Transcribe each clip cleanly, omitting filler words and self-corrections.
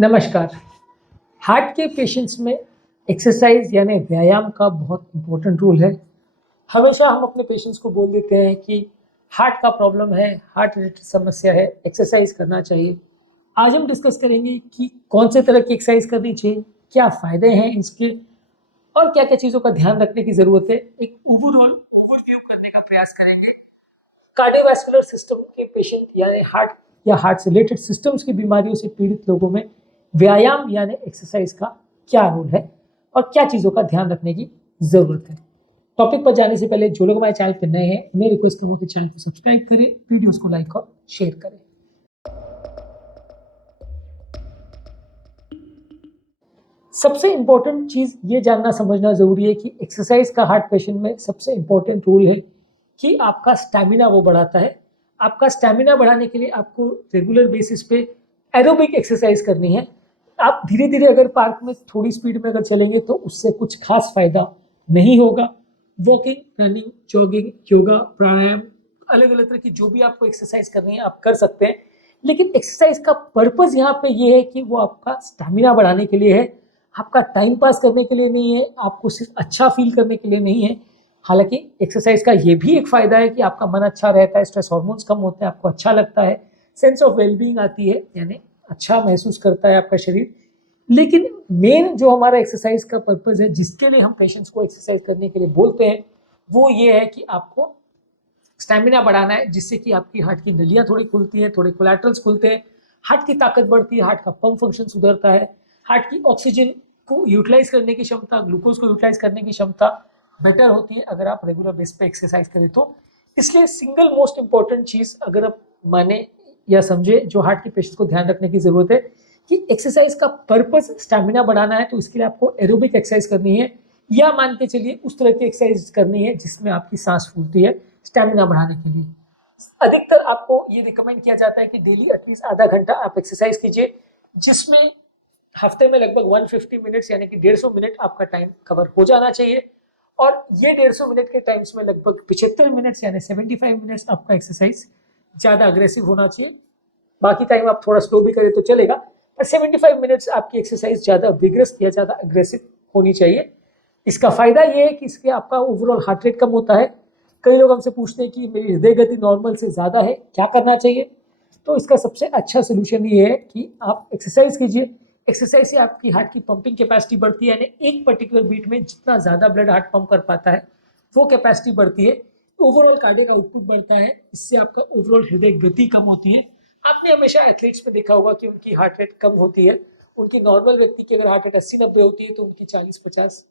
नमस्कार। हार्ट के पेशेंट्स में एक्सरसाइज यानी व्यायाम का बहुत इम्पोर्टेंट रोल है। हमेशा हम अपने पेशेंट्स को बोल देते हैं कि हार्ट का प्रॉब्लम है, हार्ट रिलेटेड समस्या है, एक्सरसाइज करना चाहिए। आज हम डिस्कस करेंगे कि कौन से तरह की एक्सरसाइज करनी चाहिए, क्या फ़ायदे हैं इसके और क्या-क्या चीज़ों का ध्यान रखने की ज़रूरत है। एक ओवरऑल ओवरव्यू करने का प्रयास करेंगे। कार्डियोवैस्कुलर सिस्टम के पेशेंट यानी हार्ट या हार्ट से रिलेटेड सिस्टम्स की बीमारियों से पीड़ित लोगों में व्यायाम यानी एक्सरसाइज का क्या रोल है और क्या चीज़ों का ध्यान रखने की ज़रूरत है। टॉपिक पर जाने से पहले जो लोग हमारे चैनल पर नए हैं उन्हें रिक्वेस्ट करूँगा कि चैनल को सब्सक्राइब करें, वीडियोस को लाइक और शेयर करें। सबसे इम्पोर्टेंट चीज़ ये जानना समझना ज़रूरी है कि एक्सरसाइज का हार्ट पेशेंट में सबसे इम्पोर्टेंट रोल है कि आपका स्टैमिना वो बढ़ाता है। आपका स्टैमिना बढ़ाने के लिए आपको रेगुलर बेसिस पे एरोबिक एक्सरसाइज करनी है। आप धीरे-धीरे अगर पार्क में थोड़ी स्पीड में अगर चलेंगे तो उससे कुछ खास फ़ायदा नहीं होगा। वॉकिंग, रनिंग, जॉगिंग, योगा, प्राणायाम, अलग-अलग तरह की जो भी आपको एक्सरसाइज करनी है आप कर सकते हैं। लेकिन एक्सरसाइज का पर्पज़ यहाँ पे ये है कि वो आपका स्टैमिना बढ़ाने के लिए है, आपका टाइम पास करने के लिए नहीं है, आपको सिर्फ अच्छा फ़ील करने के लिए नहीं है। हालाँकि एक्सरसाइज का ये भी एक फ़ायदा है कि आपका मन अच्छा रहता है, स्ट्रेस हार्मोन्स कम होते हैं, आपको अच्छा लगता है, सेंस ऑफ वेलबीइंग आती है, यानी अच्छा महसूस करता है आपका शरीर। लेकिन मेन जो हमारा एक्सरसाइज का पर्पज़ है, जिसके लिए हम पेशेंट्स को एक्सरसाइज करने के लिए बोलते हैं, वो ये है कि आपको स्टैमिना बढ़ाना है, जिससे कि आपकी हार्ट की नलियाँ थोड़ी खुलती हैं, थोड़े कोलैटरल्स खुलते हैं, हार्ट की ताकत बढ़ती है, हार्ट का पंप फंक्शन सुधरता है, हार्ट की ऑक्सीजन को यूटिलाइज करने की क्षमता, ग्लूकोज को यूटिलाइज करने की क्षमता बेटर होती है अगर आप रेगुलर बेस पे एक्सरसाइज करें तो। इसलिए सिंगल मोस्ट इंपॉर्टेंट चीज़ अगर आप माने या समझे जो हार्ट के पेशेंट्स को ध्यान रखने की ज़रूरत है कि एक्सरसाइज का पर्पस स्टैमिना बढ़ाना है, तो इसके लिए आपको एरोबिक एक्सरसाइज करनी है या मान के चलिए उस तरह की एक्सरसाइज करनी है जिसमें आपकी सांस फूलती है स्टैमिना बढ़ाने के लिए। अधिकतर आपको ये रिकमेंड किया जाता है कि डेली एटलीस्ट आधा घंटा आप एक्सरसाइज कीजिए, जिसमें हफ्ते में लगभग 150 मिनट्स यानी कि 150 मिनट आपका टाइम कवर हो जाना चाहिए। और ये 150 मिनट के टाइम्स में लगभग 75 मिनट्स यानी 75 मिनट्स आपका एक्सरसाइज ज़्यादा अग्रेसिव होना चाहिए। बाकी टाइम आप थोड़ा स्लो भी करें तो चलेगा, पर 75 मिनट्स आपकी एक्सरसाइज ज़्यादा विग्रस या ज़्यादा अग्रेसिव होनी चाहिए। इसका फ़ायदा ये है कि इसके आपका ओवरऑल हार्ट रेट कम होता है। कई लोग हमसे पूछते हैं कि मेरी हृदय गति नॉर्मल से ज़्यादा है, क्या करना चाहिए? तो इसका सबसे अच्छा सोल्यूशन ये है कि आप एक्सरसाइज कीजिए। एक्सरसाइज से आपकी हार्ट की पंपिंग कैपेसिटी बढ़ती है, यानी एक पर्टिकुलर बीट में जितना ज़्यादा ब्लड हार्ट पंप कर पाता है वो कैपेसिटी बढ़ती है। ओवरऑल कार्डियक आउटपुट बढ़ता है, इससे आपका ओवरऑल हृदय गति कम होती है। आपने हमेशा एथलीट्स में देखा होगा कि उनकी हार्ट रेट कम होती है। उनकी नॉर्मल व्यक्ति की अगर हार्ट रेट 80-90 होती है तो उनकी 40-50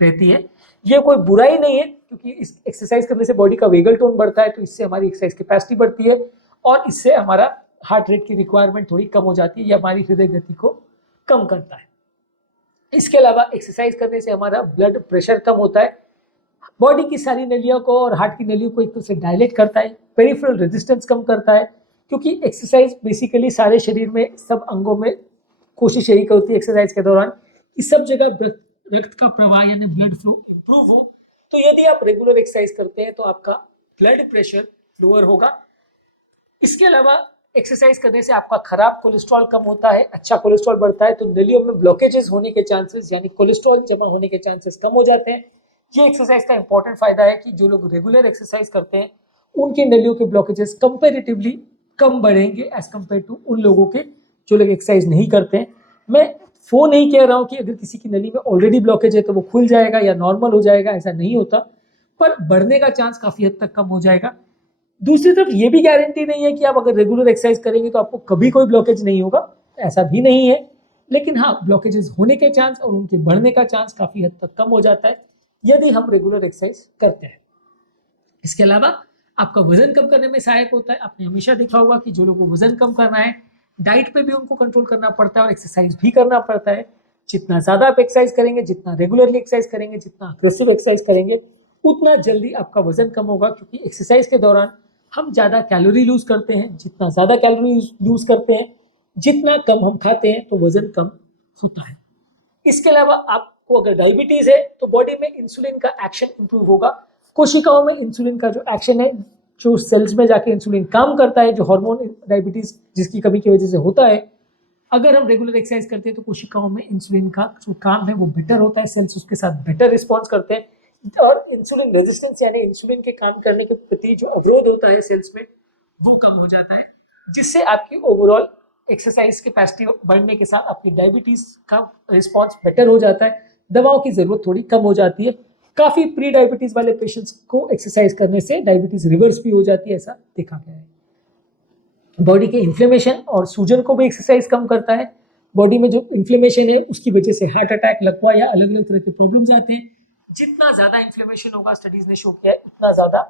रहती है। ये कोई बुराई नहीं है, क्योंकि इस एक्सरसाइज करने से बॉडी का वेगल टोन बढ़ता है, तो इससे हमारी एक्सरसाइज कैपेसिटी बढ़ती है और इससे हमारा हार्ट रेट की रिक्वायरमेंट थोड़ी कम हो जाती है या हमारी हृदय गति को कम करता है। इसके अलावा एक्सरसाइज करने से हमारा ब्लड प्रेशर कम होता है, बॉडी की सारी नलियों को और हार्ट की नलियों को एक तरह से डायलेट करता है, पेरिफेरल रेजिस्टेंस कम करता है, क्योंकि एक्सरसाइज बेसिकली सारे शरीर में सब अंगों में कोशिश यही करती है एक्सरसाइज के दौरान कि सब जगह रक्त का प्रवाह यानी ब्लड फ्लो इंप्रूव हो। तो यदि आप रेगुलर एक्सरसाइज करते हैं तो आपका ब्लड प्रेशर लोअर होगा। इसके अलावा एक्सरसाइज करने से आपका खराब कोलेस्ट्रॉल कम होता है, अच्छा कोलेस्ट्रॉल बढ़ता है, तो नलियों में ब्लॉकेजेस होने के चांसेस यानी कोलेस्ट्रॉल जमा होने के चांसेस कम हो जाते हैं। ये एक्सरसाइज का इंपॉर्टेंट फायदा है कि जो लोग रेगुलर एक्सरसाइज करते हैं उनकी नलियों के ब्लॉकेजेस कंपेरेटिवली कम बढ़ेंगे एज कम्पेयर टू उन लोगों के जो लोग एक्सरसाइज नहीं करते हैं। मैं वो नहीं कह रहा हूँ कि अगर किसी की नली में ऑलरेडी ब्लॉकेज है तो वो खुल जाएगा या नॉर्मल हो जाएगा, ऐसा नहीं होता, पर बढ़ने का चांस काफी हद तक कम हो जाएगा। दूसरी तरफ ये भी गारंटी नहीं है कि आप अगर रेगुलर एक्सरसाइज करेंगे तो आपको कभी कोई ब्लॉकेज नहीं होगा, ऐसा भी नहीं है। लेकिन हाँ, ब्लॉकेजेस होने के चांस और उनके बढ़ने का चांस काफी हद तक कम हो जाता है यदि हम रेगुलर एक्सरसाइज करते हैं। इसके अलावा आपका वजन कम करने में सहायक होता है। आपने हमेशा देखा होगा कि जो लोगों को वजन कम करना है, डाइट पे भी उनको कंट्रोल करना पड़ता है और एक्सरसाइज भी करना पड़ता है। जितना ज़्यादा आप एक्सरसाइज करेंगे, जितना रेगुलरली एक्सरसाइज करेंगे, जितना अग्रेसिव एक्सरसाइज करेंगे, उतना जल्दी आपका वजन कम होगा, क्योंकि एक्सरसाइज के दौरान हम ज़्यादा कैलोरी लूज करते हैं। जितना ज़्यादा कैलोरी लूज करते हैं, जितना कम हम खाते हैं, तो वजन कम होता है। इसके अलावा आपको अगर डायबिटीज है तो बॉडी में इंसुलिन का एक्शन इंप्रूव होगा। कोशिकाओं में इंसुलिन का जो एक्शन है, जो सेल्स में जाके इंसुलिन काम करता है, जो हार्मोन डायबिटीज जिसकी कमी की वजह से होता है, अगर हम रेगुलर एक्सरसाइज करते हैं तो कोशिकाओं में इंसुलिन का जो काम है वो बेटर होता है, सेल्स उसके साथ बेटर रिस्पॉन्स करते हैं और इंसुलिन रेजिस्टेंस यानी इंसुलिन के काम करने के प्रति जो अवरोध होता है सेल्स में वो कम हो जाता है, जिससे आपकी ओवरऑल एक्सरसाइज कैपेसिटी बढ़ने के साथ आपकी डायबिटीज का रिस्पॉन्स बेटर हो जाता है, दवाओं की जरूरत थोड़ी कम हो जाती है। काफी प्री डायबिटीज वाले पेशेंट्स को एक्सरसाइज करने से डायबिटीज रिवर्स भी हो जाती है, ऐसा देखा गया है। बॉडी के इन्फ्लेमेशन और सूजन को भी एक्सरसाइज कम करता है। बॉडी में जो इन्फ्लेमेशन है उसकी वजह से हार्ट अटैक, लकवा या अलग अलग तरह के प्रॉब्लम्स आते हैं। जितना ज्यादा इन्फ्लेमेशन होगा, स्टडीज ने शो किया है, उतना ज्यादा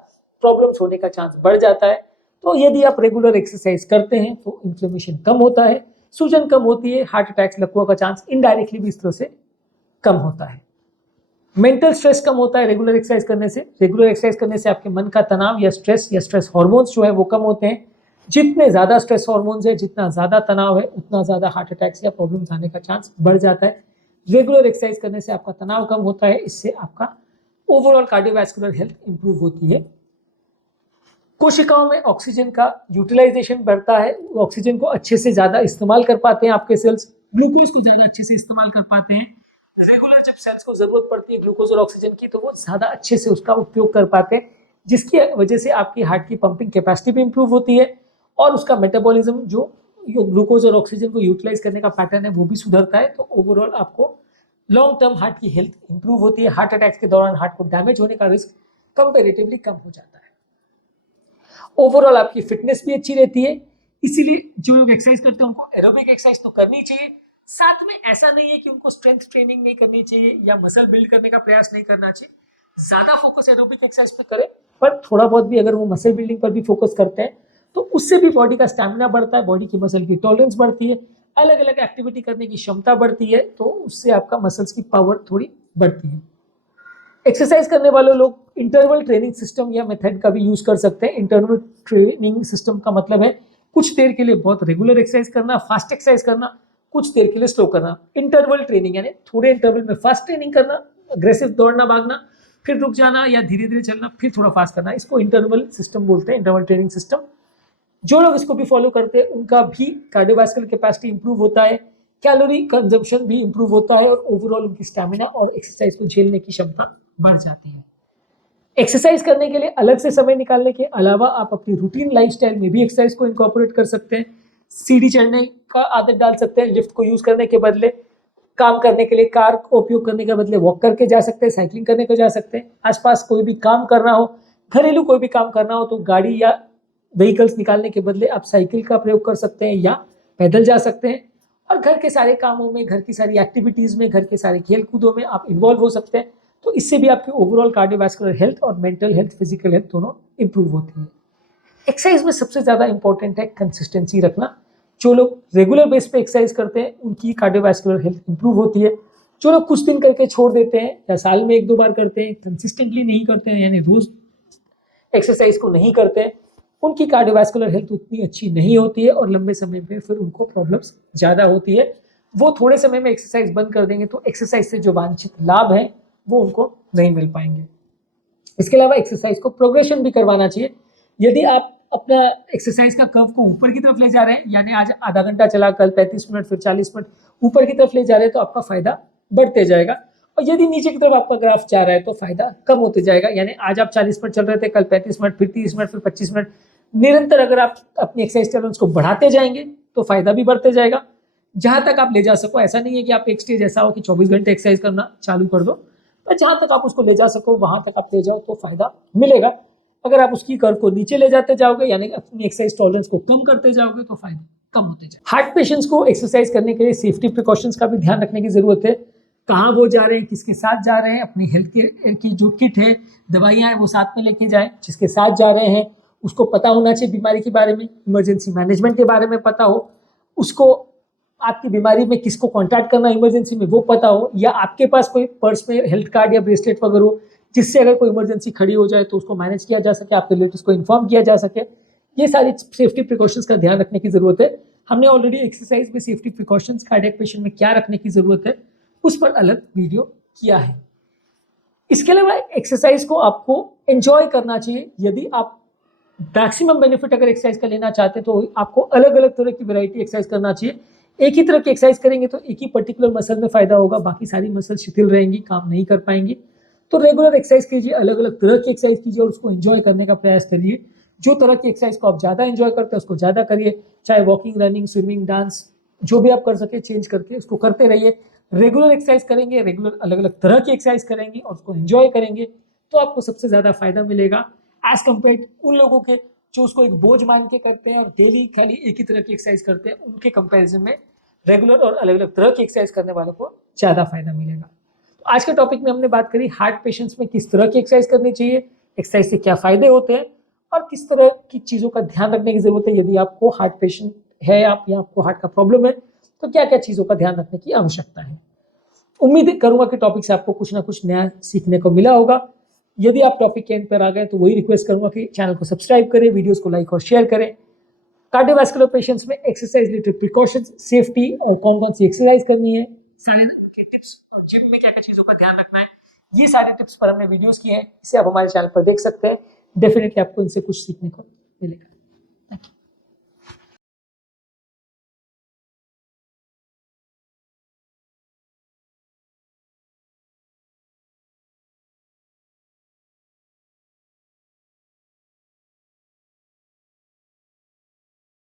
प्रॉब्लम्स होने का चांस बढ़ जाता है। तो यदि आप रेगुलर एक्सरसाइज करते हैं तो इन्फ्लेमेशन कम होता है, सूजन कम होती है, हार्ट अटैक्स, लकवा का चांस इनडायरेक्टली भी इस तरह से कम होता है। मेंटल स्ट्रेस कम होता है रेगुलर एक्सरसाइज करने से। रेगुलर एक्सरसाइज करने से आपके मन का तनाव या स्ट्रेस हार्मोन्स जो है वो कम होते हैं। जितने ज्यादा स्ट्रेस हार्मोन्स है, जितना ज्यादा तनाव है, उतना ज्यादा हार्ट अटैक्स या प्रॉब्लम्स आने का चांस बढ़ जाता है। रेगुलर एक्सरसाइज करने से आपका तनाव कम होता है, इससे आपका ओवरऑल कार्डियोवैस्कुलर हेल्थ इंप्रूव होती है। कोशिकाओं में ऑक्सीजन का यूटिलाइजेशन बढ़ता है, ऑक्सीजन को अच्छे से ज्यादा इस्तेमाल कर पाते हैं आपके सेल्स, ग्लूकोज को ज्यादा अच्छे से इस्तेमाल कर पाते हैं। रेगुलर जब सेल्स को जरूरत पड़ती है ग्लूकोज और ऑक्सीजन की तो वो ज्यादा अच्छे से उसका उपयोग कर पाते हैं, जिसकी वजह से आपकी हार्ट की पंपिंग कैपेसिटी भी इंप्रूव होती है और उसका मेटाबॉलिज्म जो ग्लूकोज और ऑक्सीजन को यूटिलाइज करने का पैटर्न है वो भी सुधरता है। तो ओवरऑल आपको लॉन्ग टर्म हार्ट की हेल्थ इंप्रूव होती है। हार्ट अटैक्स के दौरान हार्ट को डैमेज होने का रिस्क कंपेरेटिवली कम हो जाता है। ओवरऑल आपकी फिटनेस भी अच्छी रहती है। इसीलिए जो लोग एक्सरसाइज करते हैं उनको एरोबिक एक्सरसाइज तो करनी चाहिए, साथ में ऐसा नहीं है कि उनको स्ट्रेंथ ट्रेनिंग नहीं करनी चाहिए या मसल बिल्ड करने का प्रयास नहीं करना चाहिए। ज्यादा फोकस एरोबिक एक्सरसाइज पे करें, पर थोड़ा बहुत भी अगर वो मसल बिल्डिंग पर भी फोकस करते हैं तो उससे भी बॉडी का स्टैमिना बढ़ता है, बॉडी की मसल की टॉलरेंस बढ़ती है, अलग अलग एक्टिविटी करने की क्षमता बढ़ती है, तो उससे आपका मसल्स की पावर थोड़ी बढ़ती है। एक्सरसाइज करने वाले लोग इंटरवल ट्रेनिंग सिस्टम या मेथड का भी यूज कर सकते हैं। इंटरवल ट्रेनिंग सिस्टम का मतलब है कुछ देर के लिए बहुत रेगुलर एक्सरसाइज करना, फास्ट एक्सरसाइज करना, कुछ देर के लिए स्लो करना। इंटरवल ट्रेनिंग यानी थोड़े इंटरवल में फास्ट ट्रेनिंग करना, अग्रेसिव दौड़ना भागना, फिर रुक जाना या धीरे धीरे चलना, फिर थोड़ा फास्ट करना, इसको इंटरवल सिस्टम बोलते हैं, इंटरवल ट्रेनिंग सिस्टम। जो लोग इसको भी फॉलो करते हैं उनका भी कार्डियोवैस्कुलर कैपेसिटी इंप्रूव होता है, कैलोरी कंजम्पशन भी इंप्रूव होता है और ओवरऑल उनकी स्टैमिना और एक्सरसाइज को झेलने की क्षमता बढ़ जाती है। एक्सरसाइज करने के लिए अलग से समय निकालने के अलावा आप अपनी रूटीन लाइफस्टाइल में भी एक्सरसाइज को इनकॉर्पोरेट कर सकते हैं। सीढ़ी चढ़ने का आदत डाल सकते हैं, लिफ्ट को यूज करने के बदले काम करने के लिए कार को उपयोग करने के बदले वॉक करके जा सकते हैं, साइकिलिंग करने को जा सकते हैं। आसपास कोई भी काम करना हो, घरेलू कोई भी काम करना हो तो गाड़ी या व्हीकल्स निकालने के बदले आप साइकिल का प्रयोग कर सकते हैं या पैदल जा सकते हैं। और घर के सारे कामों में, घर की सारी एक्टिविटीज में, घर के सारे खेल कूदों में आप इन्वॉल्व हो सकते हैं। तो इससे भी आपकी ओवरऑल कार्डियोवैस्कुलर हेल्थ और मेंटल हेल्थ, फिजिकल हेल्थ दोनों इंप्रूव होती है। एक्सरसाइज में सबसे ज्यादा इंपॉर्टेंट है कंसिस्टेंसी रखना। जो लोग रेगुलर बेस पे एक्सरसाइज करते हैं उनकी कार्डियोवैस्कुलर हेल्थ इंप्रूव होती है। जो लोग कुछ दिन करके छोड़ देते हैं या साल में 1-2 बार करते हैं, कंसिस्टेंटली नहीं करते हैं यानी रोज एक्सरसाइज को नहीं करते हैं, उनकी कार्डियोवैस्कुलर हेल्थ उतनी अच्छी नहीं होती है और लंबे समय में फिर उनको प्रॉब्लम्स ज्यादा होती है। वो थोड़े समय में एक्सरसाइज बंद कर देंगे तो एक्सरसाइज से जो वांछित लाभ है वो उनको नहीं मिल पाएंगे। इसके अलावा एक्सरसाइज को प्रोग्रेशन भी करवाना चाहिए। यदि आप अपना एक्सरसाइज का कर्व को ऊपर की तरफ ले जा रहे हैं, यानी आज आधा घंटा चला, कल 35 मिनट, फिर 40 मिनट ऊपर की तरफ ले जा रहे हैं तो आपका फायदा बढ़ते जाएगा। और यदि नीचे की तरफ आपका ग्राफ जा रहा है तो फायदा कम होते जाएगा। यानी आज आप 40 मिनट चल रहे थे, कल 35 मिनट, फिर 30 मिनट, फिर 25 मिनट, निरंतर अगर आप अपनी एक्सरसाइज टॉलरेंस को बढ़ाते जाएंगे तो फायदा भी बढ़ते जाएगा। जहां तक आप ले जा सको, ऐसा नहीं है कि आप एक स्टेज ऐसा हो कि 24 घंटे एक्सरसाइज करना चालू कर दो, पर जहां तक आप उसको ले जा सको वहां तक आप ले जाओ तो फायदा मिलेगा। अगर आप उसकी कर्व को नीचे ले जाते जाओगे यानी अपनी एक्सरसाइज टॉलरेंस को कम करते जाओगे तो फायदा कम होते जाए। हार्ट पेशेंट्स को एक्सरसाइज करने के लिए सेफ्टी प्रिकॉशंस का भी ध्यान रखने की जरूरत है। कहाँ वो जा रहे हैं, किसके साथ जा रहे हैं, अपनी हेल्थ केयर की जो किट है, दवाइयाँ हैं, वो साथ में लेके जाएं। जिसके साथ जा रहे हैं उसको पता होना चाहिए बीमारी के बारे में, इमरजेंसी मैनेजमेंट के बारे में पता हो, उसको आपकी बीमारी में किसको कॉन्टैक्ट करना इमरजेंसी में वो पता हो, या आपके पास कोई पर्स में हेल्थ कार्ड या ब्रेसलेट वगैरह हो जिससे अगर कोई इमरजेंसी खड़ी हो जाए तो उसको मैनेज किया जा सके, आपके रिलेटिव्स को इन्फॉर्म किया जा सके। ये सारी सेफ्टी प्रिकॉशंस का ध्यान रखने की जरूरत है। हमने ऑलरेडी एक्सरसाइज में सेफ्टी प्रिकॉशंस कार्डियक पेशेंट में क्या रखने की जरूरत है उस पर अलग वीडियो किया है। इसके अलावा एक्सरसाइज को आपको एंजॉय करना चाहिए। यदि आप मैक्सिमम बेनिफिट अगर एक्सरसाइज का लेना चाहते हैं तो आपको अलग अलग तरह की वैरायटी एक्सरसाइज करना चाहिए। एक ही तरह की एक्सरसाइज करेंगे तो एक ही पर्टिकुलर मसल में फायदा होगा, बाकी सारी मसल शिथिल रहेंगी, काम नहीं कर पाएंगी। तो रेगुलर एक्सरसाइज कीजिए, अलग अलग तरह की एक्सरसाइज कीजिए और उसको एंजॉय करने का प्रयास करिए। जो तरह की एक्सरसाइज को आप ज्यादा एंजॉय करते हैं उसको ज्यादा करिए, चाहे वॉकिंग, रनिंग, स्विमिंग, डांस, जो भी आप कर सके चेंज करके उसको करते रहिए। रेगुलर एक्सरसाइज करेंगे, रेगुलर अलग अलग तरह की एक्सरसाइज करेंगे और उसको एंजॉय करेंगे तो आपको सबसे ज्यादा फायदा मिलेगा एज कम्पेयर उन लोगों के जो उसको एक बोझ मान के करते हैं और डेली खाली एक ही तरह की एक्सरसाइज करते हैं। उनके कंपैरिजन में रेगुलर और अलग अलग तरह की एक्सरसाइज करने वालों को ज्यादा फायदा मिलेगा। तो आज के टॉपिक में हमने बात करी हार्ट पेशेंट्स में किस तरह की एक्सरसाइज करनी चाहिए, एक्सरसाइज से क्या फायदे होते हैं और किस तरह की चीजों का ध्यान रखने की जरूरत है यदि आपको हार्ट पेशेंट है आप या आपको हार्ट का प्रॉब्लम है तो क्या क्या चीजों का ध्यान रखने की आवश्यकता है। उम्मीद करूंगा कि टॉपिक से आपको कुछ ना कुछ नया सीखने को मिला होगा। यदि आप टॉपिक के एंड पर आ गए तो वही रिक्वेस्ट करूंगा कि चैनल को सब्सक्राइब करें, वीडियोस को लाइक और शेयर करें। कार्डियोवैस्कुलर पेशेंट्स में एक्सरसाइज रिलेटेड प्रिकॉशंस, सेफ्टी और कौन कौन सी एक्सरसाइज करनी है, सारे के टिप्स और जिम में क्या क्या चीजों का ध्यान रखना है, ये सारे टिप्स पर हमने वीडियोस किए हैं, इसे आप हमारे चैनल पर देख सकते हैं। डेफिनेटली आपको इनसे कुछ सीखने को मिलेगा।